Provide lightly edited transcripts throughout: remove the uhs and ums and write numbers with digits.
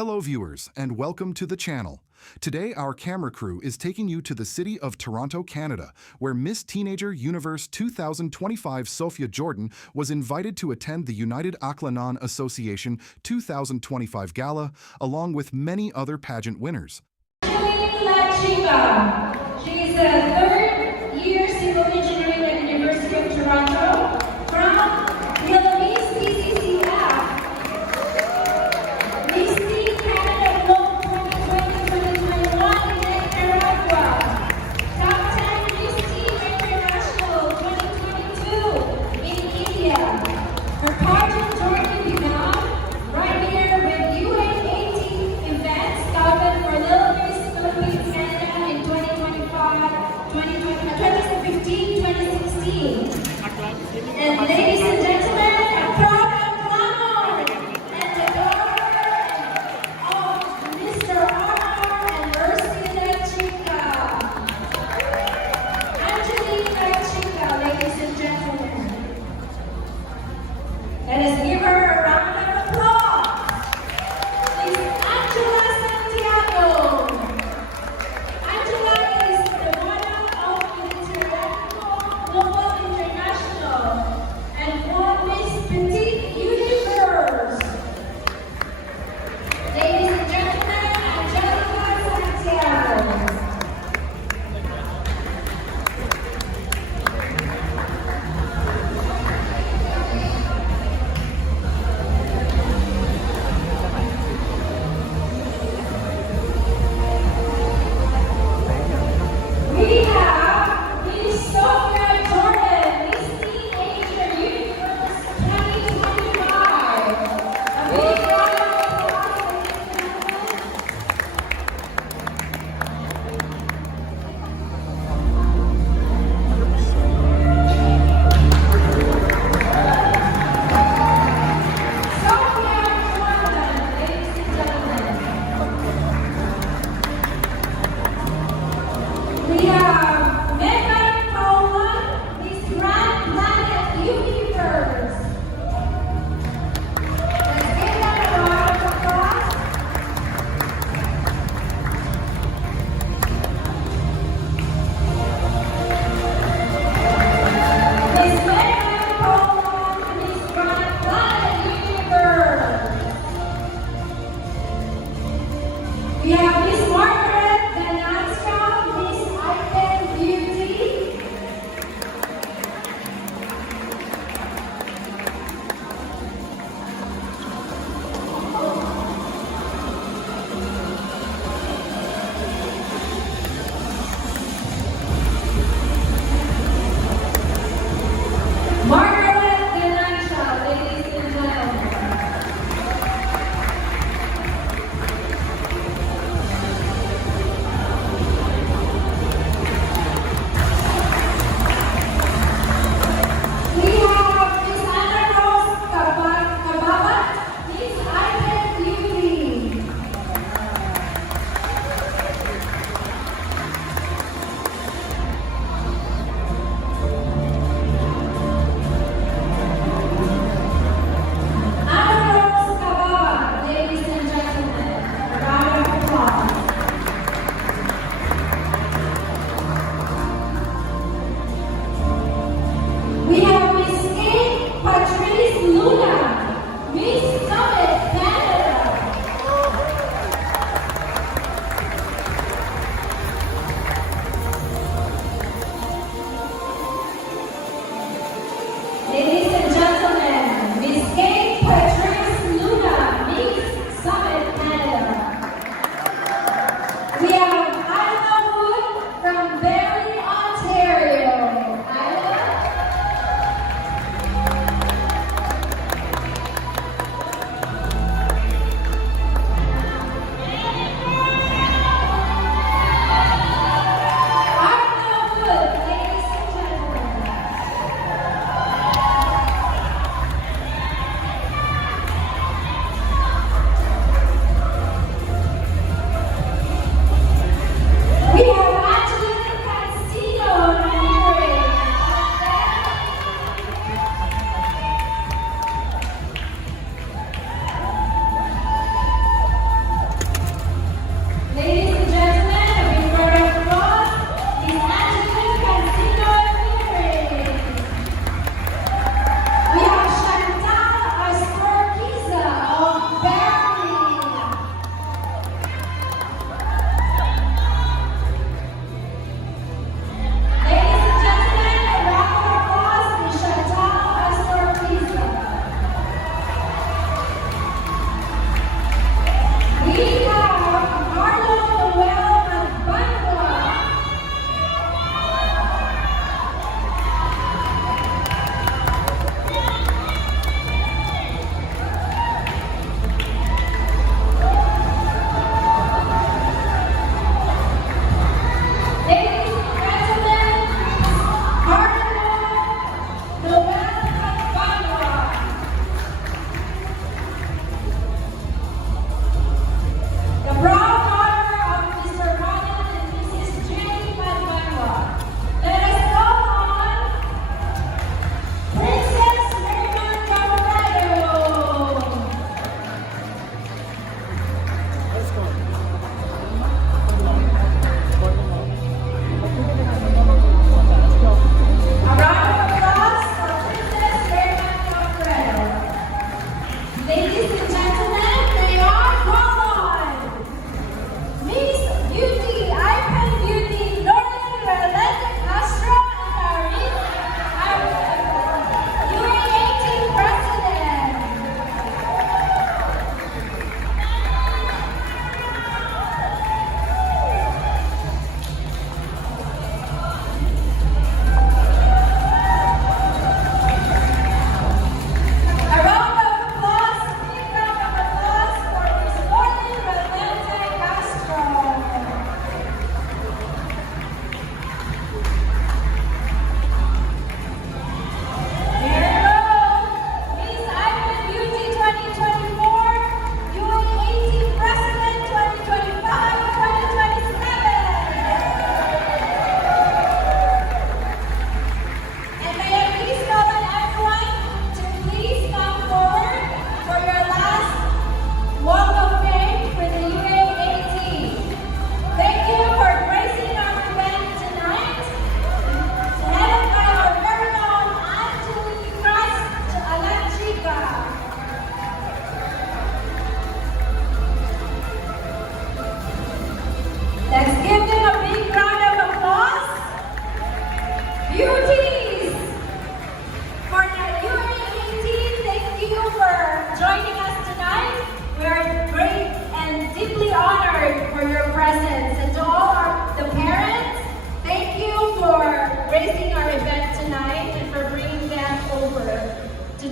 Hello viewers, and welcome to the channel. Today our camera crew is taking you to the city of Toronto, Canada, where Miss Teenager Universe 2025 Sophia Jordan was invited to attend the United Aclanon Association 2025 Gala, along with many other pageant winners. Angelina Chica. She is a third-year civil engineering at the University of Toronto from Miss PCCF. Miss Teen Canada Globe 2020-2021 in Nicaragua. Top 10 Miss Teen International 2022 in India. Her pageant journey began right here with UA18 events scouted for Little Miss Philippines Canada in 2015, 2016. And ladies and gentlemen, a proud acclamation and the daughter of Mr. R. and Ursula Chica. Angelina Chica, ladies and gentlemen. Let us give her a round of applause. Miss Angela Santiago. Angela is the winner of Global International and won Miss Petite Universe. Ladies and gentlemen, Angelica Santiago. We have Miss Sophia Jordan, Miss Teenager Universe 2025. A big round of applause, ladies and gentlemen. Sophia Jordan, ladies and gentlemen. We have Megan Paula, Miss Grand Planet Universe. Let's give them a round of applause. Miss Megan Paula, Miss Grand Planet Universe. We have Miss Margaret Ganasca, Miss Icon Beauty. Margaret Ganasca, ladies and gentlemen.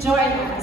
Jordan.